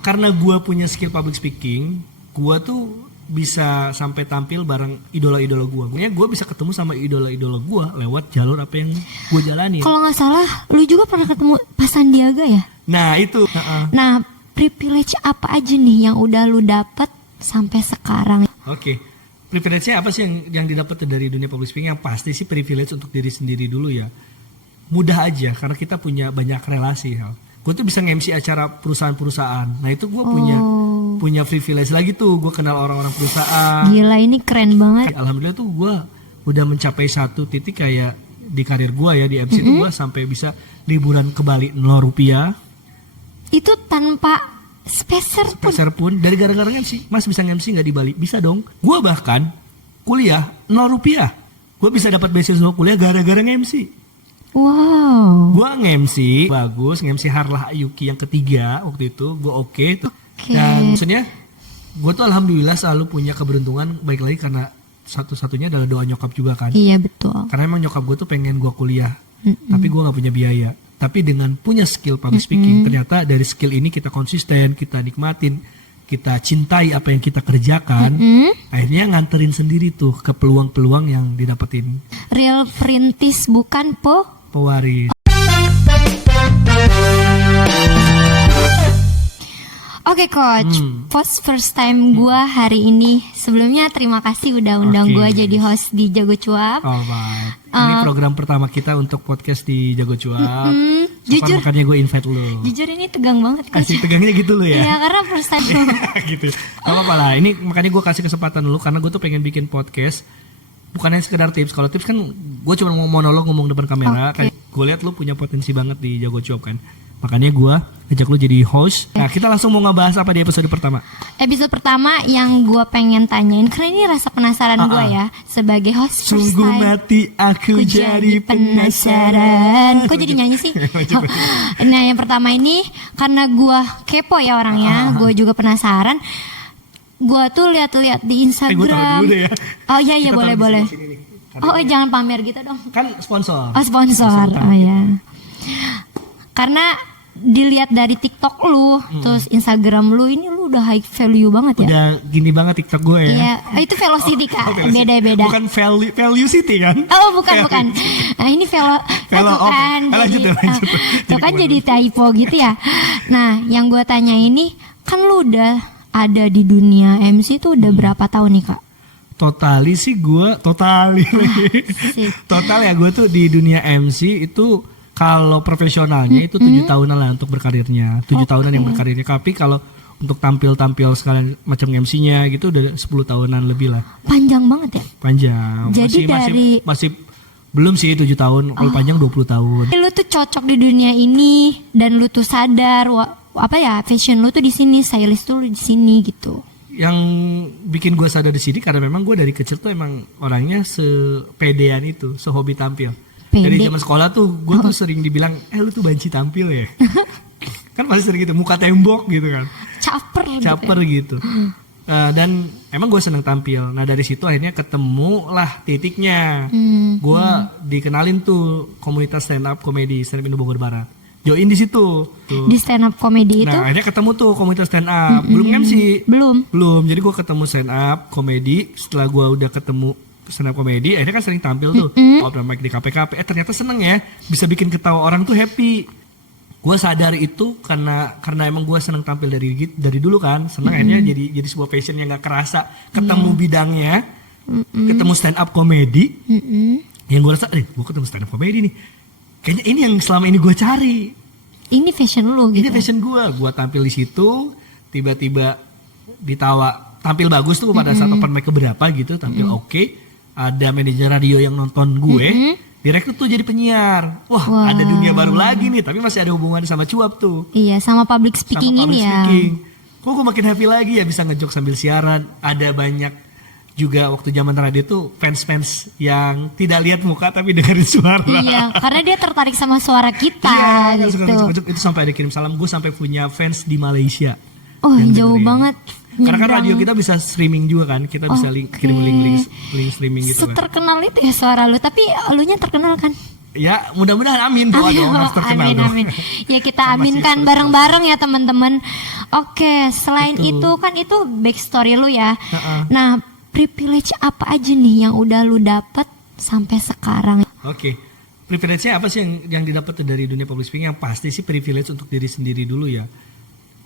karena gue punya skill public speaking, gue tuh bisa sampai tampil bareng idola-idola gue. Makanya gue bisa ketemu sama idola-idola gue lewat jalur apa yang gue jalani. Kalau nggak salah, lu juga pernah ketemu Pak Sandiaga ya? Nah itu. Nah, privilege apa aja nih yang udah lu dapat sampai sekarang? Oke. Privilege-nya apa sih yang didapat dari dunia public speaking? Yang pasti sih privilege untuk diri sendiri dulu ya. Mudah aja karena kita punya banyak relasi. Gue tuh bisa nge-MC acara perusahaan-perusahaan. Nah itu gue punya privilege lagi tuh. Gue kenal orang-orang perusahaan. Gila, ini keren banget. Alhamdulillah tuh gue udah mencapai satu titik kayak di karir gue ya, di MC tuh gue sampai bisa liburan ke Bali 0 rupiah. Itu tanpa speser pun. Dari gara-gara MC. Mas bisa nge-MC gak di Bali? Bisa dong. Gue bahkan kuliah 0 rupiah. Gue bisa dapat beasiswa kuliah gara-gara nge-MC. Wow. Gue nge-MC bagus, nge-MC Harlah Ayuki yang ketiga waktu itu, gue oke. Dan maksudnya gue tuh alhamdulillah selalu punya keberuntungan, baik lagi karena satu-satunya adalah doa nyokap juga kan. Iya betul. Karena emang nyokap gue tuh pengen gue kuliah, tapi gue nggak punya biaya. Tapi dengan punya skill public speaking, ternyata dari skill ini kita konsisten, kita nikmatin, kita cintai apa yang kita kerjakan, akhirnya nganterin sendiri tuh ke peluang-peluang yang didapetin. Real perintis bukan pewaris. Oke coach, first time gua hari ini. Sebelumnya terima kasih udah undang gua jadi host di Jago Cuap. Alright. Ini program pertama kita untuk podcast di Jago Cuap. Jujur, makanya gue invite lu. Jujur ini tegang banget coach. Kasih tegangnya gitu lu ya? Iya karena first time. Gitu. Gak apa-apa lah. Ini makanya gue kasih kesempatan lu karena gue tuh pengen bikin podcast. Bukan hanya sekedar tips. Kalau tips kan gue cuma mau monolog ngomong depan kamera. Kayak gue lihat lu punya potensi banget di Jago Cuap kan. Makanya gue ajak lu jadi host. Nah kita langsung mau ngebahas apa di episode pertama? Episode pertama yang gue pengen tanyain, karena ini rasa penasaran gue ya sebagai host. Sungguh mati aku jadi penasaran. Kok jadi nyanyi sih? Nah yang pertama ini karena gue kepo ya orangnya, gue juga penasaran. Gue tuh lihat-lihat di Instagram. Gue tahu dulu deh ya. Oh iya iya boleh. Oh jangan pamer gitu dong. Kan sponsor. Oh sponsor. Oh ya. Karena dilihat dari TikTok lu, terus Instagram lu ini lu udah high value banget ya. Udah gini banget TikTok gue ya. Iya, itu velocity Kak. Beda-beda. Bukan value city kan? Oh, bukan. Nah, ini Velo kan. Lanjut. Itu kan jadi typo gitu ya. Nah, yang gue tanya ini kan lu udah ada di dunia MC tuh udah berapa tahun nih, Kak? Total ya gue tuh di dunia MC itu kalau profesionalnya itu 7 tahunan lah untuk berkarirnya. 7 tahunan yang berkarirnya. Tapi kalau untuk tampil sekalian macam MC-nya gitu udah 10 tahunan lebih lah. Panjang banget ya? Panjang. Jadi masih belum sih 7 tahun. Kalau panjang 20 tahun. Lu tuh cocok di dunia ini dan lu tuh sadar fashion lu tuh di sini, stylist tuh di sini gitu. Yang bikin gue sadar di sini karena memang gue dari kecil tuh emang orangnya sepedean itu, sehobi tampil. Dari zaman sekolah tuh gue tuh sering dibilang, lu tuh banci tampil ya. Kan pasti sering gitu, muka tembok gitu kan. Caper gitu. Dan emang gue seneng tampil. Nah dari situ akhirnya ketemu lah titiknya. Gue dikenalin tuh komunitas stand up komedi stand up Indo Bogor Barat. Join di situ. Tuh. Di stand up komedi itu? Nah akhirnya ketemu tuh komunitas stand up. Belum MC. Belum. Jadi gue ketemu stand up komedi. Setelah gue udah ketemu stand up komedi, akhirnya kan sering tampil tuh open mic di KPKP. Ternyata seneng ya, bisa bikin ketawa orang tuh happy. Gue sadar itu karena emang gue seneng tampil dari dulu kan, seneng akhirnya jadi sebuah passion yang gak kerasa. Ketemu bidangnya, ketemu stand up komedi, yang gue rasa, gue ketemu stand up komedi nih, kayaknya ini yang selama ini gue cari. Ini fashion lu gitu? Ini fashion gue tampil di situ, tiba-tiba tampil bagus tuh pada saat open mic keberapa gitu, tampil oke. Ada manajer radio yang nonton gue, direkrut tuh jadi penyiar. Wah, ada dunia baru lagi nih, tapi masih ada hubungan sama cuap tuh. Iya, sama public speaking ini ya. Kok gue makin happy lagi ya bisa ngejok sambil siaran. Ada banyak juga waktu zaman radio tuh fans-fans yang tidak lihat muka tapi dengerin suara. Iya, karena dia tertarik sama suara kita gitu. Itu sampai ada kirim salam, gue sampai punya fans di Malaysia. Oh, jauh banget. Karena kan radio kita bisa streaming juga kan, kita bisa kirim link streaming gitu kan. Terkenal itu ya suara lu, tapi elunya terkenal kan? Ya mudah-mudahan amin doa dong harus terkenal dong. Amin. Ya kita Sama aminkan sih, bareng-bareng ya teman-teman. Oke, selain Betul. itu kan itu backstory lu ya. Heeh. Nah, privilege apa aja nih yang udah lu dapat sampai sekarang? Oke. Privilege-nya apa sih yang didapat dari dunia public speaking? Yang pasti sih privilege untuk diri sendiri dulu ya.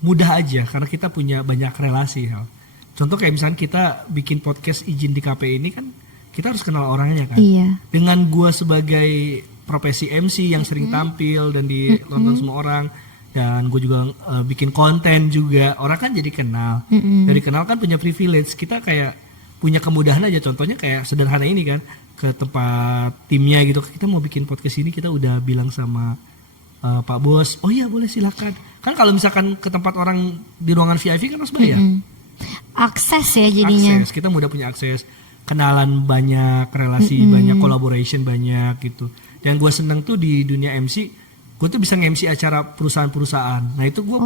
Mudah aja karena kita punya banyak relasi hal. Contoh kayak misalnya kita bikin podcast izin di KP ini kan kita harus kenal orangnya kan. Iya. Dengan gua sebagai profesi MC yang sering tampil dan ditonton semua orang, dan gue juga bikin konten juga, orang kan jadi kenal. Dari kenal kan punya privilege, kita kayak punya kemudahan aja. Contohnya kayak sederhana ini kan, ke tempat timnya gitu, kita mau bikin podcast ini kita udah bilang sama Pak Bos, oh iya boleh silakan. Kan kalau misalkan ke tempat orang di ruangan VIP kan harus bayar. Akses ya jadinya. Akses, kita mudah punya akses, kenalan banyak, relasi banyak, collaboration banyak gitu. Dan gue seneng tuh di dunia MC, gue tuh bisa nge-MC acara perusahaan-perusahaan. Nah itu gue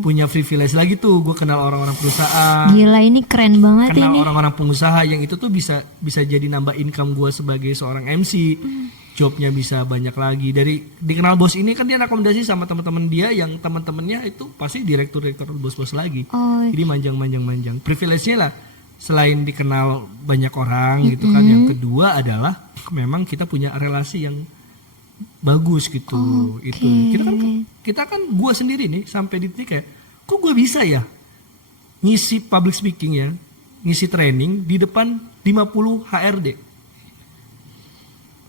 punya privilege lagi tuh, gue kenal orang-orang perusahaan, Gila, ini keren banget kenal ini. orang-orang pengusaha yang itu tuh bisa jadi nambah income gue sebagai seorang MC. Jobnya bisa banyak lagi. Dari dikenal bos ini kan dia rekomendasi sama teman-teman dia yang teman-temannya itu pasti direktur bos-bos lagi. Oh. Jadi manjang. Privilege-nya lah selain dikenal banyak orang gitu kan, yang kedua adalah memang kita punya relasi yang bagus gitu. Itu kita kan gue sendiri nih sampai di titik kayak kok gue bisa ya ngisi public speaking ya, ngisi training di depan 50 HRD.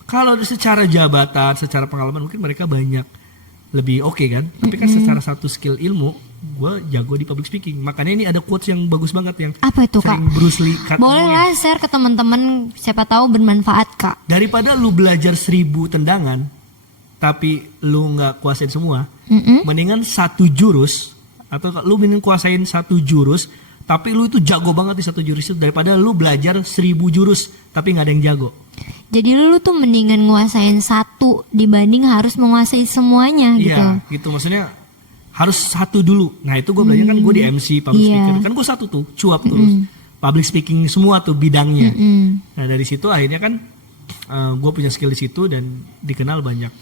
Kalau secara jabatan, secara pengalaman mungkin mereka banyak lebih oke kan, tapi kan secara satu skill ilmu gue jago di public speaking. Makanya ini ada quotes yang bagus banget yang Apa itu, Kak? sering Bruce Lee Boleh lah share ke teman-teman, siapa tahu bermanfaat, Kak. daripada lu belajar 1000 tendangan tapi lu nggak kuasain semua, mendingan satu jurus, atau lu mending kuasain satu jurus tapi lu itu jago banget di satu jurus itu, daripada lu belajar 1000 jurus tapi nggak ada yang jago. Jadi lu tuh mendingan nguasain satu dibanding harus menguasai semuanya gitu. Iya gitu, maksudnya harus satu dulu. Nah itu gue belajar kan, gue di MC public speaker kan, gue satu tuh cuap terus public speaking semua tuh bidangnya. Nah dari situ akhirnya kan gue punya skill di situ dan dikenal banyak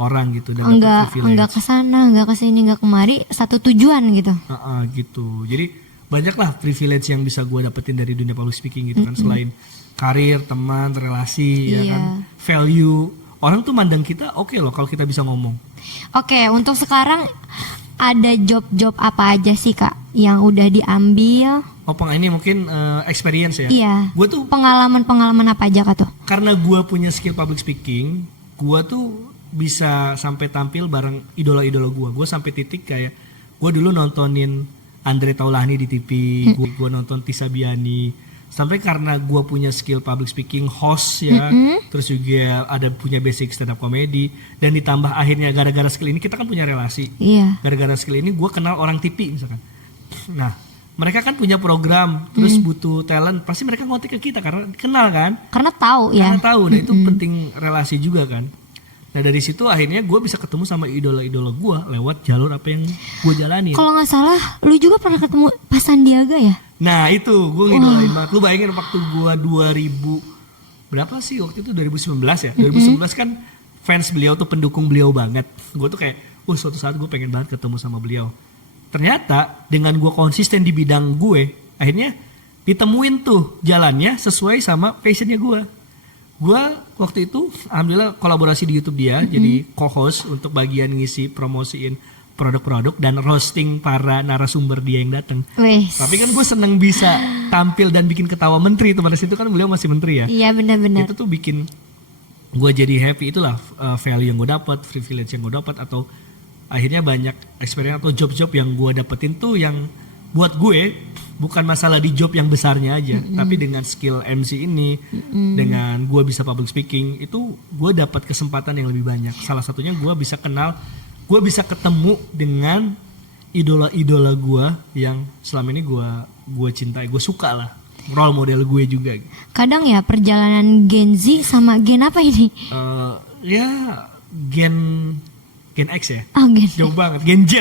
orang gitu, dan Enggak kesana, enggak kesini, enggak kemari, satu tujuan gitu. Gitu. Jadi banyak lah privilege yang bisa gue dapetin dari dunia public speaking gitu kan, selain karir, teman, relasi, ya kan, value. Orang tuh mandang kita oke loh kalau kita bisa ngomong. Oke, untuk sekarang ada job-job apa aja sih, Kak, yang udah diambil? Ini mungkin experience ya. Iya. Gue tuh Pengalaman apa aja, Kak, tuh? karena gue punya skill public speaking, gue tuh bisa sampai tampil bareng idola-idola gue. Gue sampai titik kayak gue dulu nontonin Andre Taulani di TV, gue nonton Tisa Biani. Sampai karena gue punya skill public speaking, host ya, terus juga ada punya basic stand up comedy, dan ditambah akhirnya gara-gara skill ini kita kan punya relasi. Iya. Gara-gara skill ini gue kenal orang TV misalkan. Nah mereka kan punya program, terus butuh talent, pasti mereka ngontek ke kita karena kenal kan. Karena tahu ya. Karena tahu, nah itu penting relasi juga kan. Nah dari situ akhirnya gue bisa ketemu sama idola-idola gue lewat jalur apa yang gue jalani. Kalau nggak salah, lu juga pernah ketemu Pak Sandiaga ya? Nah itu gue ngidolain banget. Lu bayangin waktu gue 2000 berapa sih waktu itu, 2019 ya. 2019 kan fans beliau tuh, pendukung beliau banget. Gue tuh kayak, suatu saat gue pengen banget ketemu sama beliau. Ternyata dengan gue konsisten di bidang gue, akhirnya ditemuin tuh jalannya sesuai sama passionnya gue. Gue waktu itu alhamdulillah kolaborasi di YouTube dia, jadi co-host untuk bagian ngisi promosiin produk-produk dan roasting para narasumber dia yang datang. Tapi kan gue seneng bisa tampil dan bikin ketawa menteri itu, pada situ kan beliau masih menteri ya. Iya benar-benar. Itu tuh bikin gue jadi happy, itulah value yang gue dapat, privilege yang gue dapat, atau akhirnya banyak experience atau job-job yang gue dapetin tuh yang buat gue bukan masalah di job yang besarnya aja, tapi dengan skill MC ini, dengan gue bisa public speaking, itu gue dapat kesempatan yang lebih banyak. Salah satunya gue bisa bisa ketemu dengan idola-idola gue yang selama ini gue cintai, gue suka lah, role model gue juga. Kadang ya perjalanan Gen Z sama Gen apa ini? Ya Gen X ya. Gen jauh banget, Gen Z.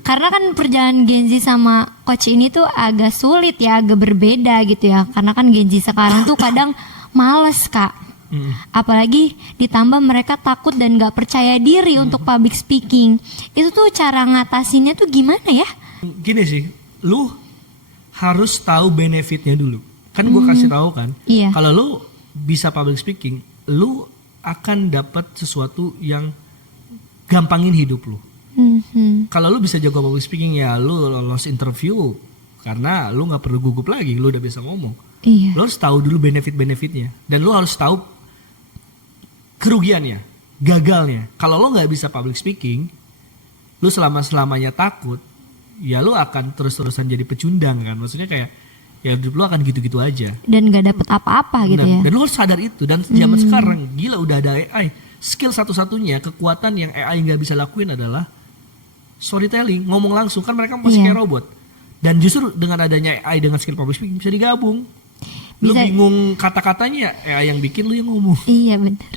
Karena kan perjalanan Gen Z sama coach ini tuh agak sulit ya, agak berbeda gitu ya. Karena kan Gen Z sekarang tuh kadang males, Kak. Apalagi ditambah mereka takut dan gak percaya diri untuk public speaking. Itu tuh cara ngatasinnya tuh gimana ya? Gini sih, lu harus tahu benefitnya dulu. Kan gue kasih tahu kan, Iya. kalau lu bisa public speaking, lu akan dapat sesuatu yang gampangin hidup lu. Kalau lu bisa jago public speaking ya lu lolos interview karena lu nggak perlu gugup lagi, lu udah bisa ngomong. Iya. Lu harus tahu dulu benefitnya dan lu harus tahu kerugiannya, gagalnya. Kalau lu nggak bisa public speaking, lu selamanya takut, ya lu akan terus-terusan jadi pecundang kan. Maksudnya kayak ya hidup lu akan gitu-gitu aja. Dan gak dapet apa-apa gitu ya. Dan lu harus sadar itu. Dan zaman sekarang gila udah ada AI. Skill satu-satunya kekuatan yang AI nggak bisa lakuin adalah storytelling, ngomong langsung. Kan mereka masih kayak robot. Dan justru dengan adanya AI dengan skill public speaking bisa digabung. Lu bingung kata-katanya, AI yang bikin, lu yang ngomong. Iya benar.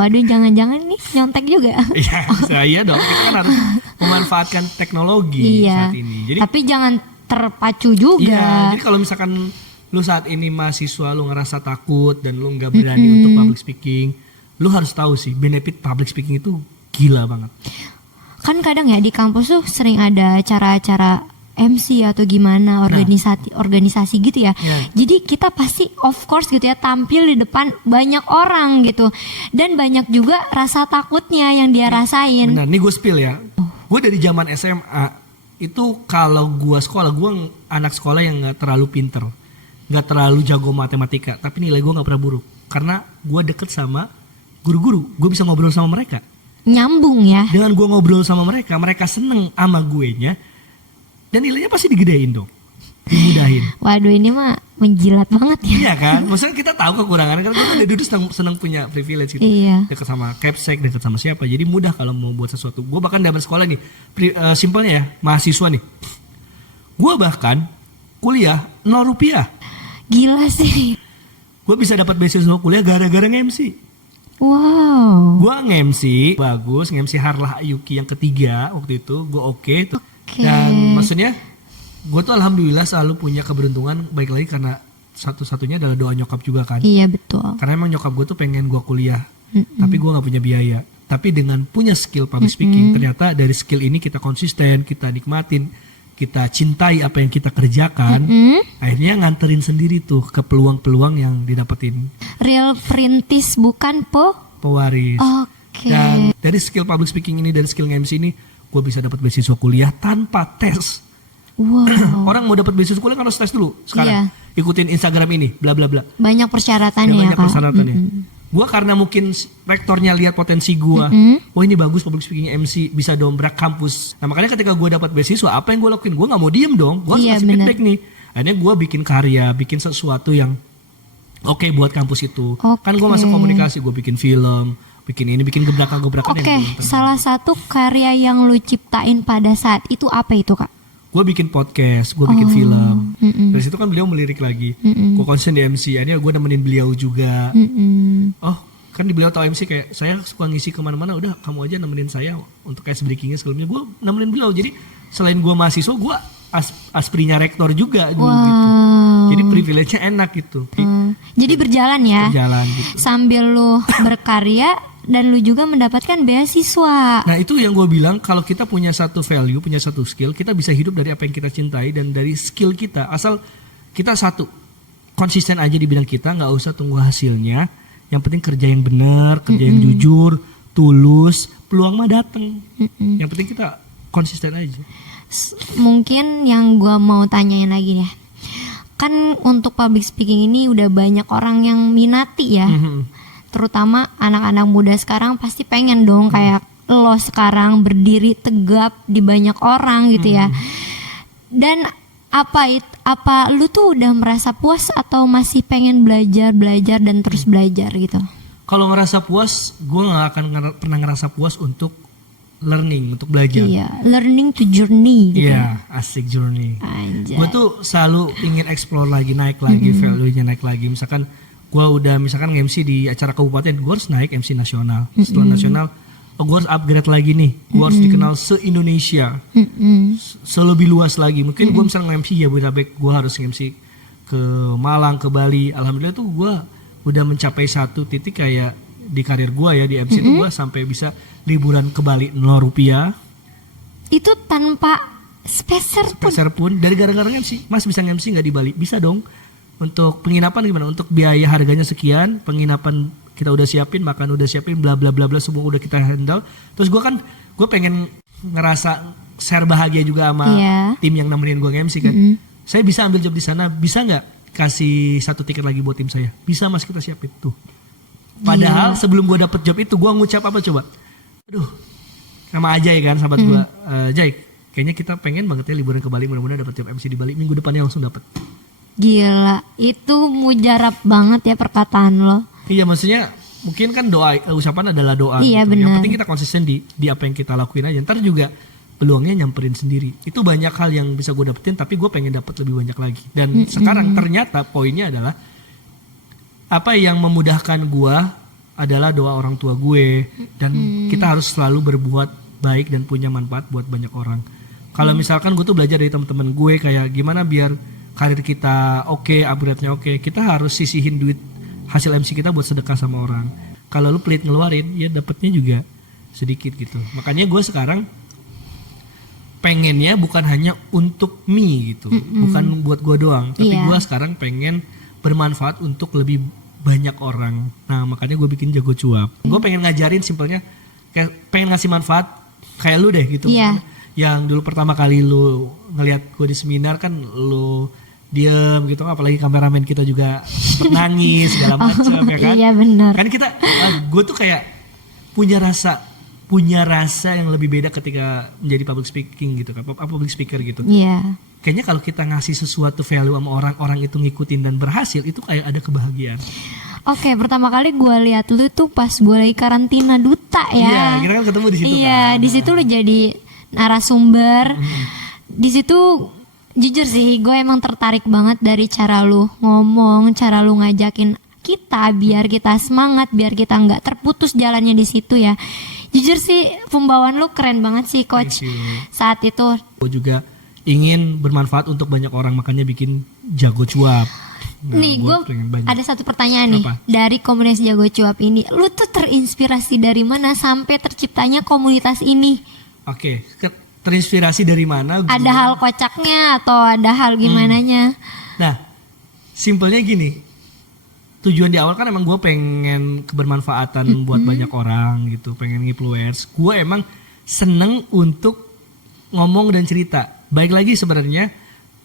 Waduh, jangan-jangan nih nyontek juga. Iya, saya dong. Kita kan harus memanfaatkan teknologi saat ini. Jadi, tapi jangan terpacu juga. Iya, jadi kalau misalkan lu saat ini mahasiswa, lu ngerasa takut dan lu nggak berani untuk public speaking, lu harus tahu sih benefit public speaking itu gila banget. Kan kadang ya di kampus tuh sering ada acara-acara MC atau gimana organisasi gitu ya. Jadi kita pasti of course gitu ya tampil di depan banyak orang gitu. Dan banyak juga rasa takutnya yang dia rasain. Benar, nih gue spill ya. Gue dari zaman SMA itu kalau gue sekolah, gue anak sekolah yang gak terlalu pinter, gak terlalu jago matematika, tapi nilai gue gak pernah buruk. Karena gue deket sama guru-guru, gue bisa ngobrol sama mereka. Nyambung ya. Dengan gue ngobrol sama mereka, mereka seneng sama gue nya. Dan nilainya pasti digedein dong, dimudahin. Waduh, ini mah menjilat banget ya. Iya kan, maksudnya kita tahu kekurangannya kan kita dari dulu seneng punya privilege gitu. Iya. Dekat sama Capsek, dekat sama siapa, jadi mudah kalau mau buat sesuatu. Gue bahkan zaman sekolah nih, simpelnya ya, mahasiswa nih. Gue bahkan kuliah 0 rupiah. Gila sih. Gue bisa dapat beasiswa kuliah gara-gara nge-MC. Wow. Gue nge-MC bagus, nge-MC Harlah Yuki yang ketiga waktu itu, gue oke tuh. Dan maksudnya gue tuh alhamdulillah selalu punya keberuntungan, baik lagi karena satu-satunya adalah doa nyokap juga kan. Iya betul. Karena emang nyokap gue tuh pengen gue kuliah, tapi gue nggak punya biaya. Tapi dengan punya skill public speaking, ternyata dari skill ini kita konsisten, kita nikmatin, kita cintai apa yang kita kerjakan, akhirnya nganterin sendiri tuh ke peluang-peluang yang didapetin. Real perintis bukan pewaris. Oke. Dan dari skill public speaking ini, dari skill MC ini, gue bisa dapat beasiswa kuliah tanpa tes. Wow. Orang mau dapat beasiswa kuliah kan harus tes dulu. Sekarang ikutin Instagram ini, bla bla bla. Banyak persyaratannya ya, banyak persyaratannya. Gue karena mungkin rektornya lihat potensi gue, oh ini bagus public speaking MC, bisa dobrak kampus. Nah makanya ketika gue dapat beasiswa, apa yang gue lakuin? Gue nggak mau diem dong, gue harus kasih feedback nih. Akhirnya gue bikin karya, bikin sesuatu yang oke buat kampus itu. Kan gue masuk komunikasi, gue bikin film, bikin ini, bikin gebrakan-gebrakan. Salah satu karya yang lu ciptain pada saat itu apa itu kak? Gue bikin podcast, gue bikin film. Dari situ kan beliau melirik lagi. Gue konsen di MC, akhirnya gue nemenin beliau juga. Oh kan di beliau tahu MC kayak saya suka ngisi kemana-mana, udah kamu aja nemenin saya untuk kayak breakingnya sebelumnya. Gue nemenin beliau, jadi selain gue mahasiswa, gue asprinya rektor juga dulu gitu. Jadi privilege-nya enak gitu. Jadi berjalan ya. Berjalan gitu. Sambil lu berkarya dan lu juga mendapatkan beasiswa. Nah itu yang gue bilang, kalau kita punya satu value, punya satu skill, kita bisa hidup dari apa yang kita cintai dan dari skill kita. Asal kita satu, konsisten aja di bidang kita, nggak usah tunggu hasilnya. Yang penting kerja yang benar, kerja yang jujur, tulus, peluang mah dateng. Yang penting kita konsisten aja. Mungkin yang gue mau tanyain lagi nih, kan untuk public speaking ini udah banyak orang yang minati ya. Terutama anak-anak muda sekarang pasti pengen dong kayak lo sekarang berdiri tegap di banyak orang gitu ya. Dan apa lu tuh udah merasa puas atau masih pengen belajar dan terus belajar gitu? Kalau ngerasa puas, gue nggak akan pernah ngerasa puas untuk learning, untuk belajar. Iya, learning to journey gitu. Iya, asik journey. Gue tuh selalu ingin explore lagi, naik lagi, value-nya naik lagi. Misalkan gue udah MC di acara kabupaten, gue harus naik MC nasional. Setelah nasional, gue harus upgrade lagi nih. Gue harus dikenal se-Indonesia, selebih luas lagi. Mungkin gue misalnya MC Jabodetabek, gue harus MC ke Malang, ke Bali. Alhamdulillah tuh gue udah mencapai satu titik kayak di karir gue ya di MC itu gue sampai bisa liburan ke Bali 0 rupiah. Itu tanpa speser pun. Dari gara-gara MC, Mas bisa MC nggak di Bali? Bisa dong. Untuk penginapan gimana? Untuk biaya harganya sekian, penginapan kita udah siapin, makan udah siapin, bla bla bla bla, semua udah kita handle. Terus gue pengen ngerasa share bahagia juga sama tim yang nemenin gue MC kan. Saya bisa ambil job di sana, bisa nggak kasih 1 tiket lagi buat tim saya? Bisa Mas, kita siapin tuh. Padahal sebelum gue dapet job itu gue ngucap apa coba? Aduh, sama Ajay kan sahabat gue, Jay, kayaknya kita pengen banget ya liburan ke Bali, mudah-mudahan dapet job MC di Bali, minggu depannya langsung dapet. Gila, itu mujarab banget ya perkataan lo. Iya, maksudnya mungkin kan doa, ucapan adalah doa. Iya, gitu. benar. Yang penting kita konsisten di apa yang kita lakuin aja. Ntar juga peluangnya nyamperin sendiri. Itu banyak hal yang bisa gue dapetin, tapi gue pengen dapet lebih banyak lagi. Dan sekarang ternyata poinnya adalah apa yang memudahkan gue adalah doa orang tua gue, dan kita harus selalu berbuat baik dan punya manfaat buat banyak orang. Kalau misalkan gue tuh belajar dari teman-teman gue kayak gimana biar karir kita oke, upgrade-nya oke, kita harus sisihin duit hasil MC kita buat sedekah sama orang. Kalau lu pelit ngeluarin, ya dapetnya juga sedikit gitu. Makanya gue sekarang pengennya bukan hanya untuk me gitu, bukan buat gue doang, tapi gue sekarang pengen bermanfaat untuk lebih banyak orang. Nah makanya gue bikin Jago Cuap. Gue pengen ngajarin simpelnya, kayak pengen ngasih manfaat kayak lu deh gitu. Yang dulu pertama kali lu ngelihat gue di seminar kan lu diem gitu, apalagi kameramen kita juga nangis segala macam ya kan. Iya benar. Kan kita, gue tuh kayak punya rasa yang lebih beda ketika menjadi public speaking gitu kan, public speaker gitu. Iya. Kayaknya kalau kita ngasih sesuatu value sama orang-orang itu ngikutin dan berhasil, itu kayak ada kebahagiaan. Oke, pertama kali gue lihat lu tuh pas gue lagi karantina duta ya. Iya, kita kan ketemu di situ. Iya, kan? di situ lu jadi narasumber. Di situ jujur sih, gue emang tertarik banget dari cara lu ngomong, cara lu ngajakin kita biar kita semangat, biar kita nggak terputus jalannya di situ ya. Jujur sih, pembawaan lu keren banget sih, Coach. Saat itu. Gue juga ingin bermanfaat untuk banyak orang, makanya bikin Jago Cuap. Nah, nih gue ada satu pertanyaan nih. Dari komunitas Jago Cuap ini, lu tuh terinspirasi dari mana sampai terciptanya komunitas ini? Oke, terinspirasi dari mana? Ada hal kocaknya atau ada hal gimananya? Nah, simpelnya gini, tujuan di awal kan emang gue pengen kebermanfaatan buat banyak orang gitu, pengen influence. Gue emang seneng untuk ngomong dan cerita. Baik lagi sebenarnya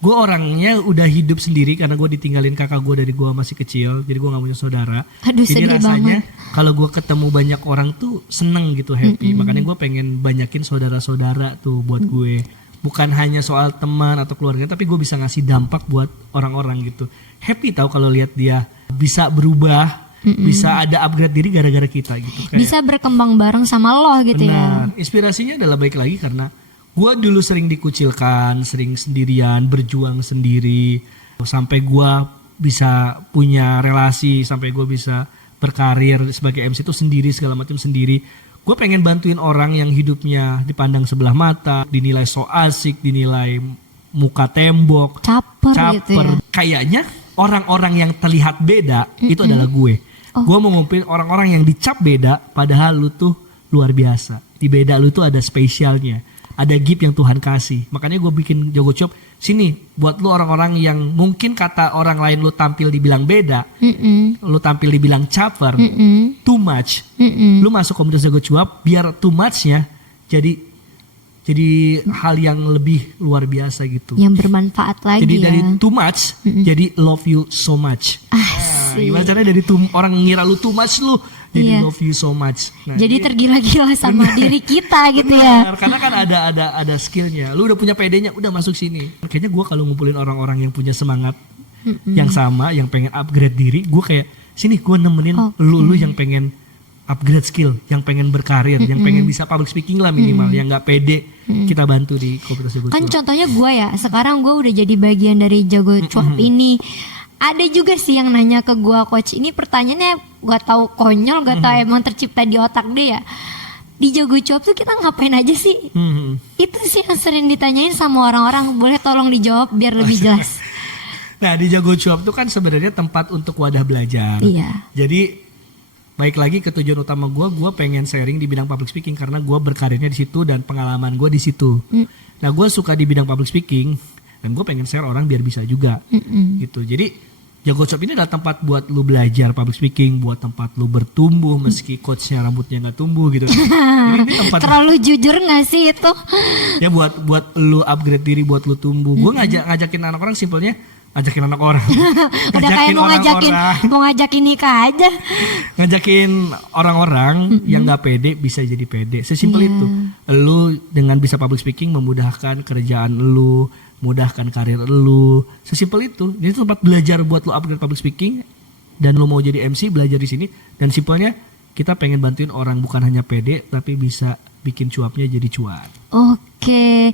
gue orangnya udah hidup sendiri karena gue ditinggalin kakak gue dari gue masih kecil, jadi gue nggak punya saudara. Aduh, jadi rasanya kalau gue ketemu banyak orang tuh seneng gitu, happy. Makanya gue pengen banyakin saudara-saudara tuh buat gue. Bukan hanya soal teman atau keluarga, tapi gue bisa ngasih dampak buat orang-orang gitu. Happy tau kalau lihat dia bisa berubah, bisa ada upgrade diri gara-gara kita gitu. Kayak, bisa berkembang bareng sama lo gitu. benar. Ya. Inspirasinya adalah baik lagi karena gue dulu sering dikucilkan, sering sendirian, berjuang sendiri, sampai gue bisa punya relasi, sampai gue bisa berkarir sebagai MC itu sendiri, segala macam sendiri. Gue pengen bantuin orang yang hidupnya dipandang sebelah mata, dinilai so asik, dinilai muka tembok, caper. Gitu ya. Kayaknya orang-orang yang terlihat beda itu adalah gue. Gue mau ngumpulin orang-orang yang dicap beda, padahal lu tuh luar biasa. Di beda lu tuh ada spesialnya. Ada gift yang Tuhan kasih. Makanya gue bikin Jago Cuap. Sini buat lu orang-orang yang mungkin kata orang lain lu tampil dibilang beda, lu tampil dibilang caper, too much. Lu masuk komunitas Jago Cuap biar too much-nya jadi hal yang lebih luar biasa gitu. Yang bermanfaat lagi. Jadi ya. dari too much jadi love you so much. Gimana caranya dari orang ngira lu too much, lu jadi love you so much. Nah, jadi tergila-gila sama diri kita gitu ya. Karena kan ada skillnya. Lu udah punya PD-nya, udah masuk sini. Kayaknya gue kalau ngumpulin orang-orang yang punya semangat yang sama, yang pengen upgrade diri, gue kayak sini gue nemenin lu yang pengen upgrade skill, yang pengen berkarir, yang pengen bisa public speaking lah minimal, yang nggak pede, kita bantu di komunitas Jago Cuap. Kan contohnya gue ya, sekarang gue udah jadi bagian dari Jago Cuap ini. Ada juga sih yang nanya ke gue, Coach, ini pertanyaannya gue tahu konyol, gue tahu emang tercipta di otak dia ya. Di Jago Cuap tuh kita ngapain aja sih? Itu sih yang sering ditanyain sama orang-orang. Boleh tolong dijawab biar lebih jelas. Nah, di Jago Cuap tuh kan sebenarnya tempat untuk wadah belajar. Iya. Jadi baik lagi ke tujuan utama gue pengen sharing di bidang public speaking karena gue berkarirnya di situ dan pengalaman gue di situ. Nah, gue suka di bidang public speaking dan gue pengen share orang biar bisa juga, gitu. Jadi Jago Cuap ini adalah tempat buat lu belajar public speaking, buat tempat lu bertumbuh meski coachnya rambutnya nggak tumbuh gitu. Ini tempat Terlalu jujur gak sih itu? ya buat lu upgrade diri, buat lu tumbuh. Gue ngajakin anak orang simpelnya ngajakin anak orang. Udah kayak mau ngajakin nikah aja. Ngajakin orang-orang yang nggak pede bisa jadi pede. Sesimpel itu. Lu dengan bisa public speaking memudahkan kerjaan lu, mudahkan karir lu. Sesimpel itu. Ini tempat belajar buat lu upgrade public speaking dan lu mau jadi MC belajar di sini. Dan simpelnya kita pengen bantuin orang bukan hanya pede tapi bisa bikin cuapnya jadi cuan. Oke.